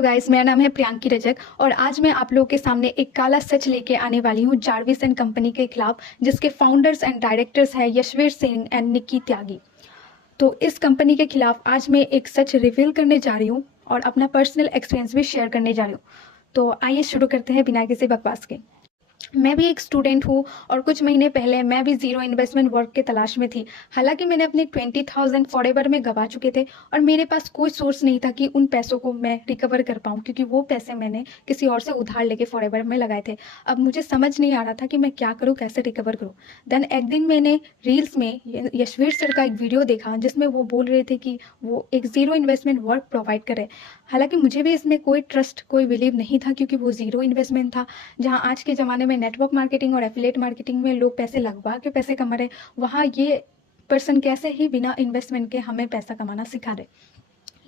तो गाइस, मेरा नाम है प्रियांकी रजक और आज मैं आप लोगों के सामने एक काला सच लेके आने वाली हूँ जार्विस एंड कंपनी के खिलाफ, जिसके फाउंडर्स एंड डायरेक्टर्स हैं यशवीर सिंह एंड निक्की त्यागी। तो इस कंपनी के खिलाफ आज मैं एक सच रिवील करने जा रही हूँ और अपना पर्सनल एक्सपीरियंस भी शेयर करने जा रही हूँ। तो आइए शुरू करते हैं बिना किसी बकवास के। मैं भी एक स्टूडेंट हूँ और कुछ महीने पहले मैं भी ज़ीरो इन्वेस्टमेंट वर्क के तलाश में थी। हालांकि मैंने अपने 20,000 फॉरएवर में गवा चुके थे और मेरे पास कोई सोर्स नहीं था कि उन पैसों को मैं रिकवर कर पाऊँ, क्योंकि वो पैसे मैंने किसी और से उधार लेके फॉरएवर में लगाए थे। अब मुझे समझ नहीं आ रहा था कि मैं क्या करूँ, कैसे रिकवर करूँ। देन एक दिन मैंने रील्स में यशवीर सर का एक वीडियो देखा जिसमें वो बोल रहे थे कि वो एक ज़ीरो इन्वेस्टमेंट वर्क प्रोवाइड करे। हालांकि मुझे भी इसमें कोई ट्रस्ट, कोई बिलीव नहीं था, क्योंकि वो ज़ीरो इन्वेस्टमेंट था। जहाँ आज के ज़माने में नेटवर्क मार्केटिंग और एफिलिएट मार्केटिंग में लोग पैसे लगवा के पैसे कमा रहे, वहाँ ये पर्सन कैसे ही बिना इन्वेस्टमेंट के हमें पैसा कमाना सिखा रहे।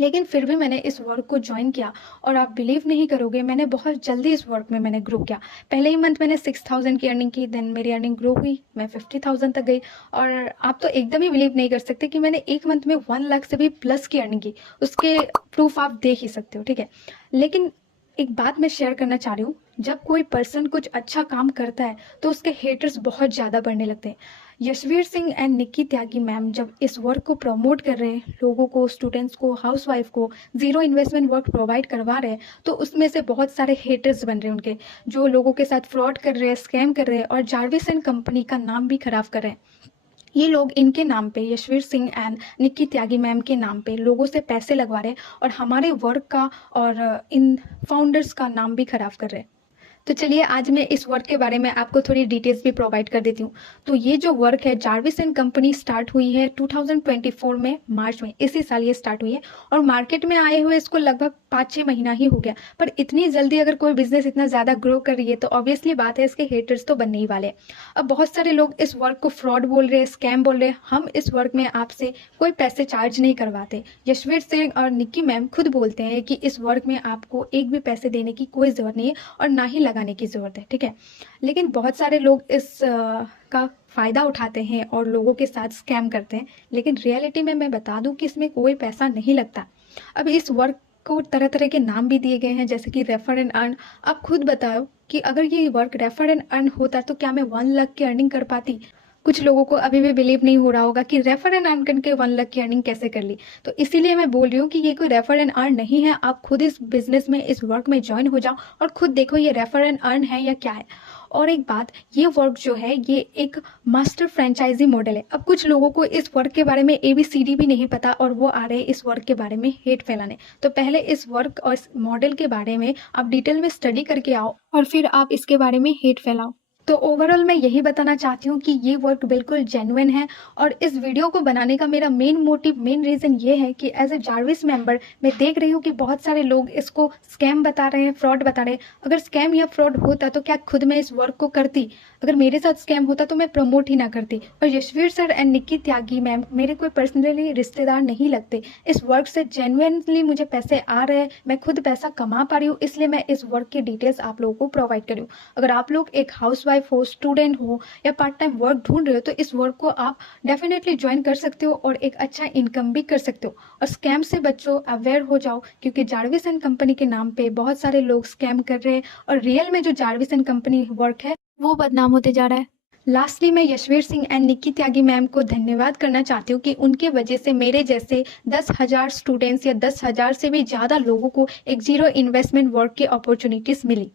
लेकिन फिर भी मैंने इस वर्क को ज्वाइन किया और आप बिलीव नहीं करोगे, मैंने बहुत जल्दी इस वर्क में मैंने ग्रो किया। पहले ही मंथ मैंने 6,000 की अर्निंग की, देन मेरी अर्निंग ग्रो हुई, मैं 50,000 तक गई। और आप तो एकदम ही बिलीव नहीं कर सकते कि मैंने एक मंथ में 1 लाख से भी प्लस की अर्निंग की। उसके प्रूफ आप देख ही सकते हो, ठीक है। लेकिन एक बात मैं शेयर करना चाह रही हूँ, जब कोई पर्सन कुछ अच्छा काम करता है तो उसके हेटर्स बहुत ज़्यादा बढ़ने लगते हैं। Yashveer Singh and Nikki Tyagi ma'am जब इस वर्क को प्रमोट कर रहे हैं, लोगों को, स्टूडेंट्स को, हाउसवाइफ को ज़ीरो इन्वेस्टमेंट वर्क प्रोवाइड करवा रहे हैं, तो उसमें से बहुत सारे हेटर्स बन रहे हैं उनके, जो लोगों के साथ फ्रॉड कर रहे हैं, स्कैम कर रहे हैं और जार्विस एंड कंपनी का नाम भी खराब कर रहे हैं। ये लोग इनके नाम पे, Yashveer Singh and Nikki Tyagi ma'am के नाम पे लोगों से पैसे लगवा रहे हैं और हमारे वर्क का और इन फाउंडर्स का नाम भी खराब कर रहे हैं। तो चलिए आज मैं इस वर्क के बारे में आपको थोड़ी डिटेल्स भी प्रोवाइड कर देती हूँ। तो ये जो वर्क है, जार्विस एंड कंपनी स्टार्ट हुई है 2024 में, मार्च में, इसी साल ये स्टार्ट हुई है और मार्केट में आए हुए इसको लगभग 5-6 महीना ही हो गया। पर इतनी जल्दी अगर कोई बिजनेस इतना ज़्यादा ग्रो कर रही है तो ऑब्वियसली बात है इसके हेटर्स तो बनने ही वाले हैं। अब बहुत सारे लोग इस वर्क को फ्रॉड बोल रहे हैं, स्कैम बोल रहे हैं। हम इस वर्क में आपसे कोई पैसे चार्ज नहीं करवाते। यशवीर सिंह और निक्की मैम खुद बोलते हैं कि इस वर्क में आपको एक भी पैसे देने की कोई ज़रूरत नहीं है और ना ही लगाने की ज़रूरत है, ठीक है। लेकिन बहुत सारे लोग इस का फ़ायदा उठाते हैं और लोगों के साथ स्कैम करते हैं। लेकिन रियलिटी में मैं बता दूं कि इसमें कोई पैसा नहीं लगता। अब इस वर्क को तरह तरह के नाम भी दिए गए हैं, जैसे कि रेफर एंड अर्न। आप खुद बताओ कि अगर ये वर्क रेफर एंड अर्न होता तो क्या मैं 1 लाख की अर्निंग कर पाती? कुछ लोगों को अभी भी बिलीव नहीं हो रहा होगा कि रेफर एंड अर्न करके 1 लाख की अर्निंग कैसे कर ली। तो इसीलिए मैं बोल रही हूँ कि ये कोई रेफर एंड अर्न नहीं है। आप खुद इस बिजनेस में, इस वर्क में ज्वाइन हो जाओ और खुद देखो ये रेफर एंड अर्न है या क्या है। और एक बात, ये वर्क जो है ये एक मास्टर फ्रेंचाइजी मॉडल है। अब कुछ लोगों को इस वर्क के बारे में ABCD भी नहीं पता और वो आ रहे हैं इस वर्क के बारे में हेट फैलाने। तो पहले इस वर्क और इस मॉडल के बारे में आप डिटेल में स्टडी करके आओ और फिर आप इसके बारे में हेट फैलाओ। तो ओवरऑल मैं यही बताना चाहती हूँ कि ये वर्क बिल्कुल जेन्युइन है और इस वीडियो को बनाने का मेरा मेन मोटिव, मेन रीज़न ये है कि एज ए जार्विस मेंबर मैं देख रही हूँ कि बहुत सारे लोग इसको स्कैम बता रहे हैं, फ्रॉड बता रहे हैं। अगर स्कैम या फ्रॉड होता तो क्या खुद मैं इस वर्क को करती? अगर मेरे साथ स्कैम होता तो मैं प्रमोट ही ना करती। और Yashveer sir and Nikki Tyagi ma'am मेरे कोई पर्सनली रिश्तेदार नहीं लगते। इस वर्क से जेन्युइनली मुझे पैसे आ रहे हैं, मैं खुद पैसा कमा पा रही हूँ, इसलिए मैं इस वर्क की डिटेल्स आप लोगों को प्रोवाइड कर रही हूँ। अगर आप लोग एक हाउसवाइफ हो, स्टूडेंट हो या पार्ट टाइम वर्क ढूंढ रहे हो तो इस वर्क को आप डेफिनेटली ज्वाइन कर सकते हो और एक अच्छा इनकम भी कर सकते हो। और स्कैम से बचो, अवेयर हो जाओ, क्योंकि जार्विस एंड कंपनी के नाम पे बहुत सारे लोग स्कैम कर रहे हैं और रियल में जो जार्विस एंड कंपनी वर्क है वो बदनाम होते जा रहा है। लास्टली मैं Yashveer Singh and Nikki Tyagi ma'am को धन्यवाद करना चाहती हूँ कि उनके वजह से मेरे जैसे 10,000 स्टूडेंट्स या 10,000 से भी ज़्यादा लोगों को एक ज़ीरो इन्वेस्टमेंट वर्क की अपॉर्चुनिटीज़ मिली।